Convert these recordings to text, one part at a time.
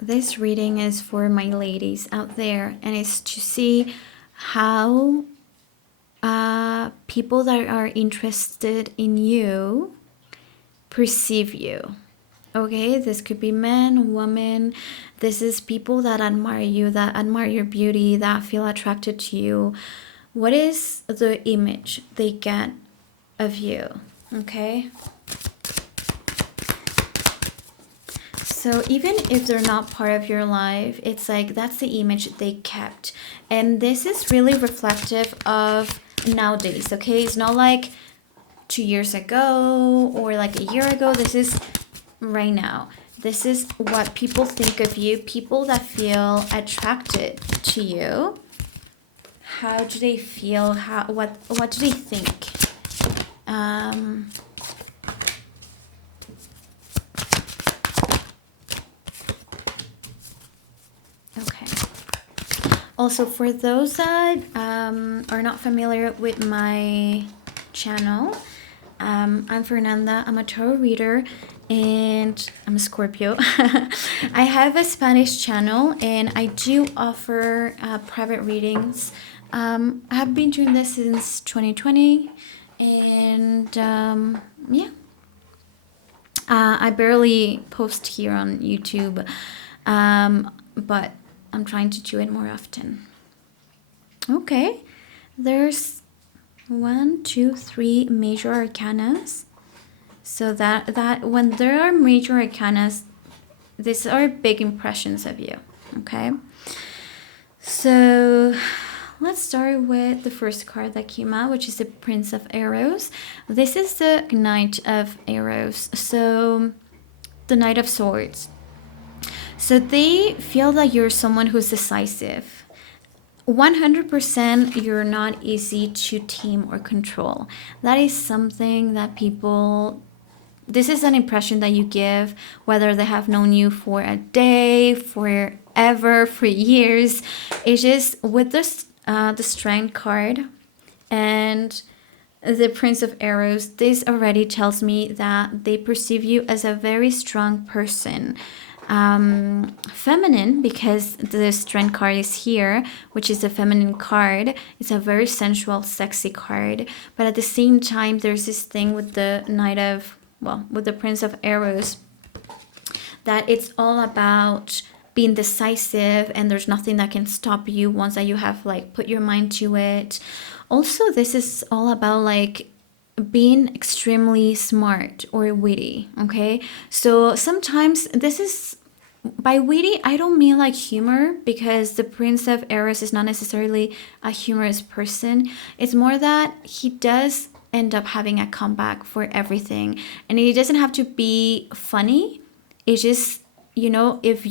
this reading is for my ladies out there, and it's to see how people that are interested in you perceive you. Okay, this could be men, women. This is people that admire you, that admire your beauty, that feel attracted to you. What is the image they get of you? Okay. So even if they're not part of your life, it's like that's the image they kept. And this is really reflective of nowadays, okay? It's not like 2 years ago or like a year ago. This is right now. This is what people think of you, people that feel attracted to you. How do they feel? What do they think? Okay. Also, for those that are not familiar with my channel, I'm Fernanda. I'm a tarot reader and I'm a Scorpio. I have a Spanish channel and I do offer private readings. I have been doing this since 2020 and yeah. I barely post here on YouTube, but I'm trying to do it more often. Okay, there's 1, 2, 3 major arcanas. So that when there are major arcanas, these are big impressions of you. Okay, so let's start with the first card that came out, which is the Prince of Arrows. This is the Knight of Arrows. So the Knight of Swords. So they feel that you're someone who's decisive. 100% you're not easy to tame or control. That is something that people, this is an impression that you give, whether they have known you for a day, forever, for years. It's just with this, the Strength card and the Prince of Arrows, this already tells me that they perceive you as a very strong person. Feminine, because the Strength card is here, which is a feminine card. It's a very sensual, sexy card. But at the same time, there's this thing with the with the Prince of Arrows, that it's all about being decisive and there's nothing that can stop you once that you have like put your mind to it. Also, this is all about like being extremely smart or witty. Okay, so sometimes this is, by witty I don't mean like humor, because the Prince of Arrows is not necessarily a humorous person. It's more that he does end up having a comeback for everything, and it doesn't have to be funny. It's just, if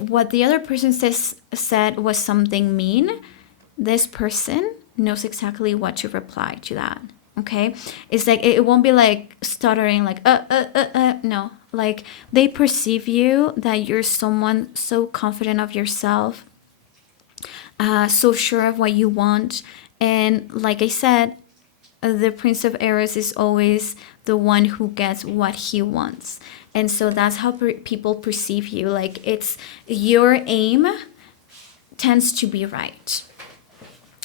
what the other person said was something mean, this person knows exactly what to reply to that. Okay, it's like it won't be like stuttering like no, like they perceive you that you're someone so confident of yourself, so sure of what you want. And like I said, the Prince of Arrows is always the one who gets what he wants, and so that's how people perceive you. Like it's your aim tends to be right.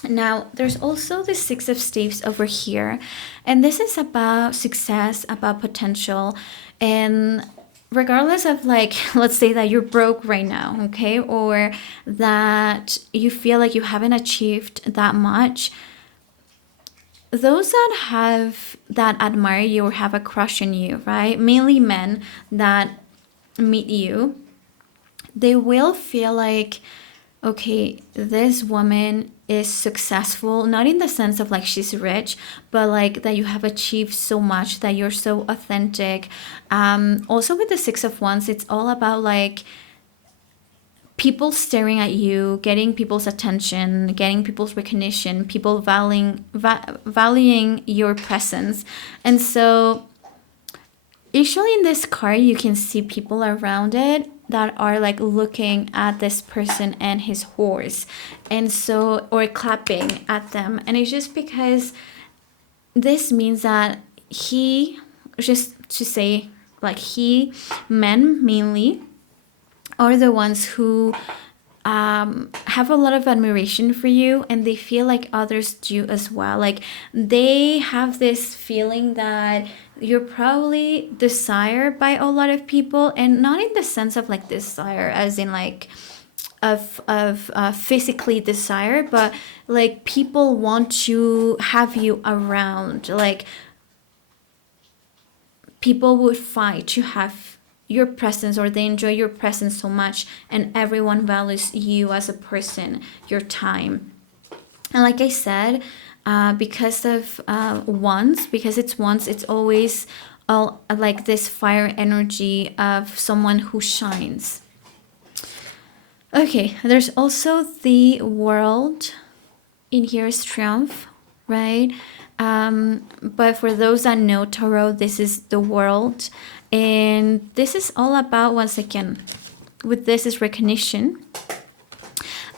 Now, there's also the Six of Staves over here, and this is about success, about potential, and regardless of like, let's say that you're broke right now, okay, or that you feel like you haven't achieved that much, those that admire you or have a crush on you, right? Mainly men that meet you, they will feel like, okay, this woman is successful, not in the sense of like she's rich, but like that you have achieved so much, that you're so authentic. Also with the Six of Wands, it's all about like people staring at you, getting people's attention, getting people's recognition, people valuing your presence. And so usually in this card, you can see people around it that are like looking at this person and his horse, and so, or clapping at them. And it's just because this means that he, just to say, like he, men mainly, are the ones who have a lot of admiration for you, and they feel like others do as well. Like they have this feeling that you're probably desired by a lot of people, and not in the sense of like desire as in like of physically desire, but like people want to have you around. Like people would fight to have your presence, or they enjoy your presence so much, and everyone values you as a person, your time. And like I said, because of because it's once, it's always all like this fire energy of someone who shines. Okay, there's also the world in here is triumph, right? But for those that know tarot, this is the world, and this is all about, once again, with this is recognition.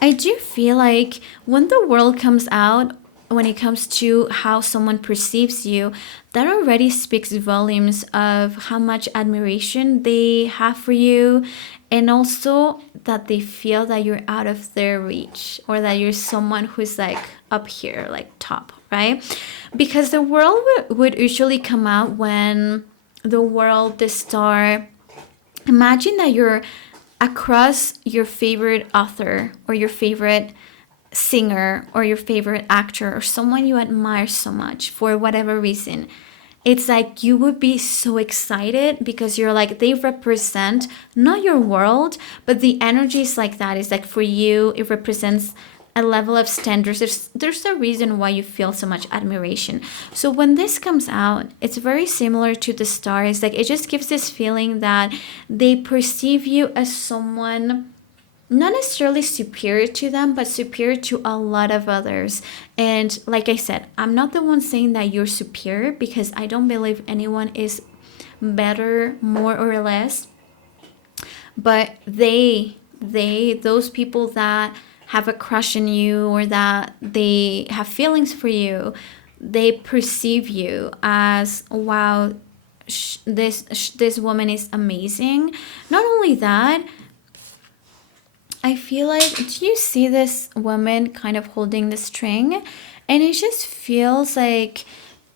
I do feel like when the world comes out, when it comes to how someone perceives you, that already speaks volumes of how much admiration they have for you, and also that they feel that you're out of their reach, or that you're someone who's like up here, like top, right? Because the world would usually come out when the world, the star, imagine that you're across your favorite author, or your favorite singer, or your favorite actor, or someone you admire so much for whatever reason. It's like you would be so excited because you're like, they represent not your world, but the energy is like that. It's like for you, it represents a level of standards. There's a reason why you feel so much admiration. So when this comes out, it's very similar to the stars. Like it just gives this feeling that they perceive you as someone not necessarily superior to them, but superior to a lot of others. And like I said, I'm not the one saying that you're superior, because I don't believe anyone is better, more or less. But those people that have a crush on you, or that they have feelings for you, they perceive you as, wow, this woman is amazing. Not only that, I feel like, do you see this woman kind of holding the string? And it just feels like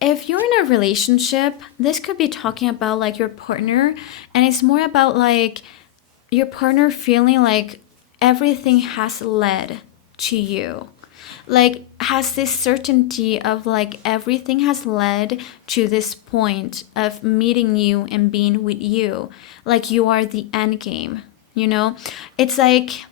if you're in a relationship, this could be talking about like your partner, and it's more about like your partner feeling like everything has led to you. Like has this certainty of like everything has led to this point of meeting you and being with you. Like you are the end game, you know? It's like,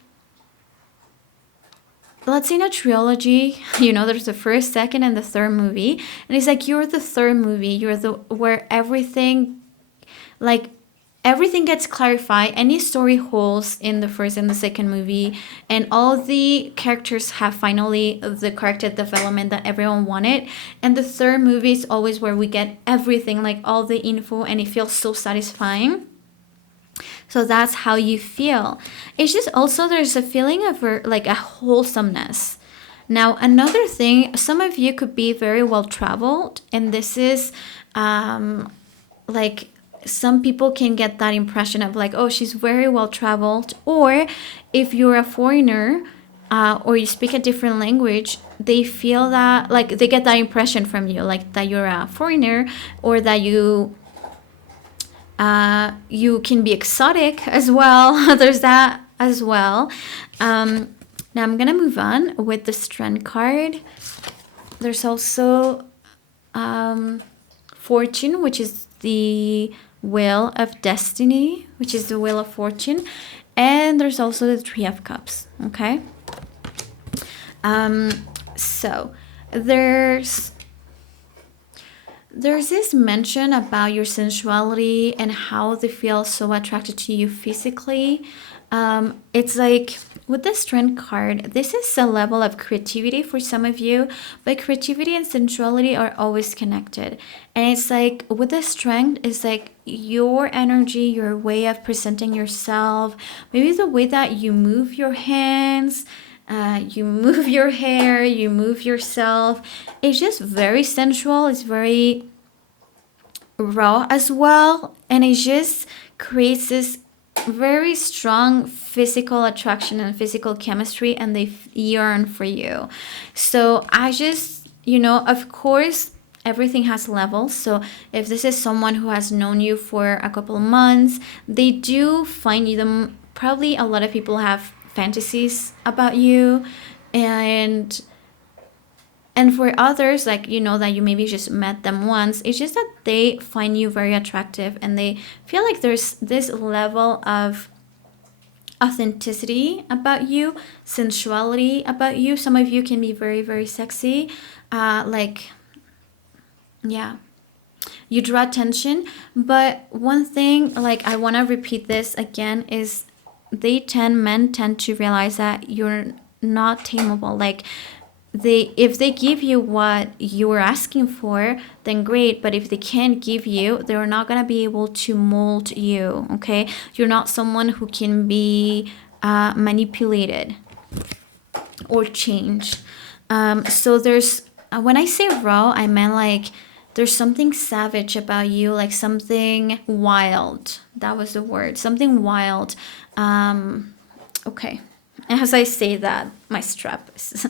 let's say in a trilogy, there's the first, second, and the third movie, and it's like you're the third movie, you're the where everything, like everything gets clarified, any story holes in the first and the second movie, and all the characters have finally the character development that everyone wanted, and the third movie is always where we get everything, like all the info, and it feels so satisfying. So that's how you feel. It's just also there's a feeling of like a wholesomeness. Now, another thing, some of you could be very well traveled, and this is like some people can get that impression of like, oh, she's very well traveled. Or if you're a foreigner, or you speak a different language, they feel that like they get that impression from you, like that you're a foreigner, or that you can be exotic as well. There's that as well. Now I'm gonna move on with the Strength card. There's also Fortune, which is the Wheel of Destiny, which is the Wheel of Fortune. And there's also the Three of Cups, okay? So there's this mention about your sensuality and how they feel so attracted to you physically. It's like with the Strength card, this is a level of creativity for some of you, but creativity and sensuality are always connected. And it's like with the Strength, it's like your energy, your way of presenting yourself, maybe the way that you move your hands, you move your hair, you move yourself. It's just very sensual. It's very raw as well. And it just creates this very strong physical attraction and physical chemistry, and they yearn for you. So I just, of course, everything has levels. So if this is someone who has known you for a couple of months, they do find you them. Probably a lot of people have fantasies about you, and for others, like, that you maybe just met them once, it's just that they find you very attractive, and they feel like there's this level of authenticity about you, sensuality about you. Some of you can be very, very sexy. Like, yeah, you draw attention. But one thing, like, I want to repeat this again, is men tend to realize that you're not tameable. Like, if they give you what you were asking for, then great. But if they can't give you, they're not going to be able to mold you. Okay, you're not someone who can be manipulated or changed. So there's, when I say raw, I meant like there's something savage about you, like something wild. That was the word, something wild. Okay, as I say that, my strap is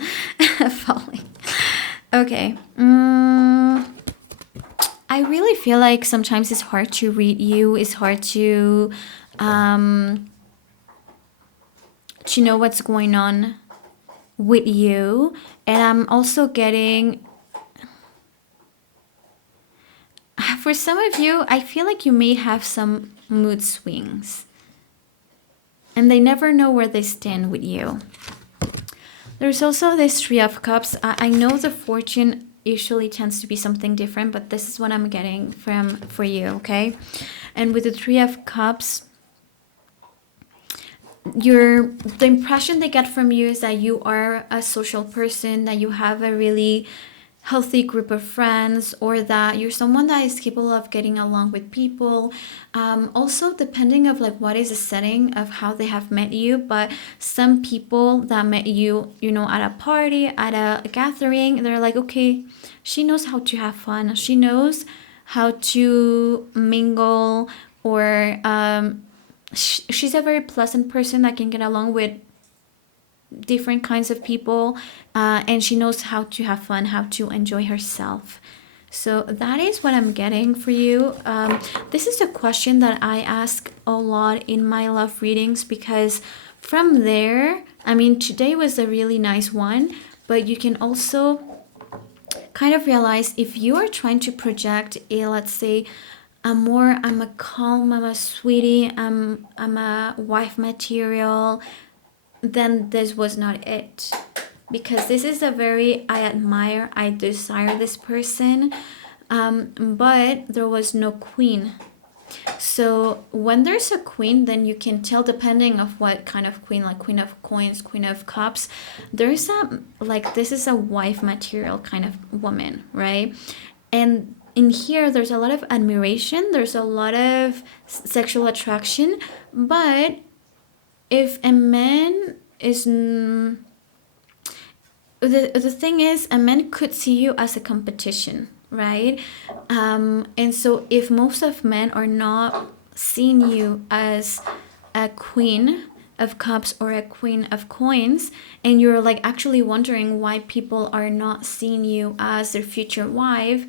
falling. Okay. I really feel like sometimes it's hard to read you. It's hard to know what's going on with you. And I'm also getting, for some of you, I feel like you may have some mood swings, and they never know where they stand with you. There's also this Three of Cups. I know the Fortune usually tends to be something different, but this is what I'm getting for you, okay? And with the Three of Cups, the impression they get from you is that you are a social person, that you have a really healthy group of friends, or that you're someone that is capable of getting along with people. Also, depending of like what is the setting of how they have met you, but some people that met you, at a party, at a gathering, they're like, okay, she knows how to have fun, she knows how to mingle, or she's a very pleasant person that can get along with different kinds of people, and she knows how to have fun, how to enjoy herself. So that is what I'm getting for you. This is a question that I ask a lot in my love readings, because from there, I mean, today was a really nice one, but you can also kind of realize if you are trying to project a, let's say, I'm a calm, I'm a sweetie, I'm a wife material, then this was not it. Because this is a very, I admire, I desire this person, but there was no queen. So when there's a queen, then you can tell, depending of what kind of queen, like Queen of Coins, Queen of Cups, there's like, this is a wife material kind of woman, right? And in here, there's a lot of admiration, there's a lot of sexual attraction, but if a man is, the thing is, a man could see you as a competition, right? And so if most of men are not seeing you as a Queen of Cups or a Queen of Coins, and you're like actually wondering why people are not seeing you as their future wife,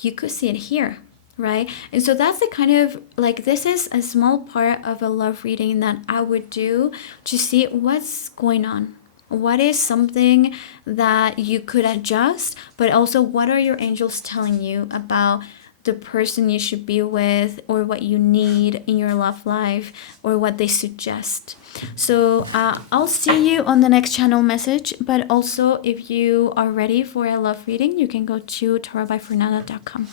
you could see it here, right? And so that's the kind of, like, this is a small part of a love reading that I would do to see what's going on. What is something that you could adjust, but also what are your angels telling you about the person you should be with, or what you need in your love life, or what they suggest. So I'll see you on the next channel message, but also if you are ready for a love reading, you can go to tarotbyfernanda.com.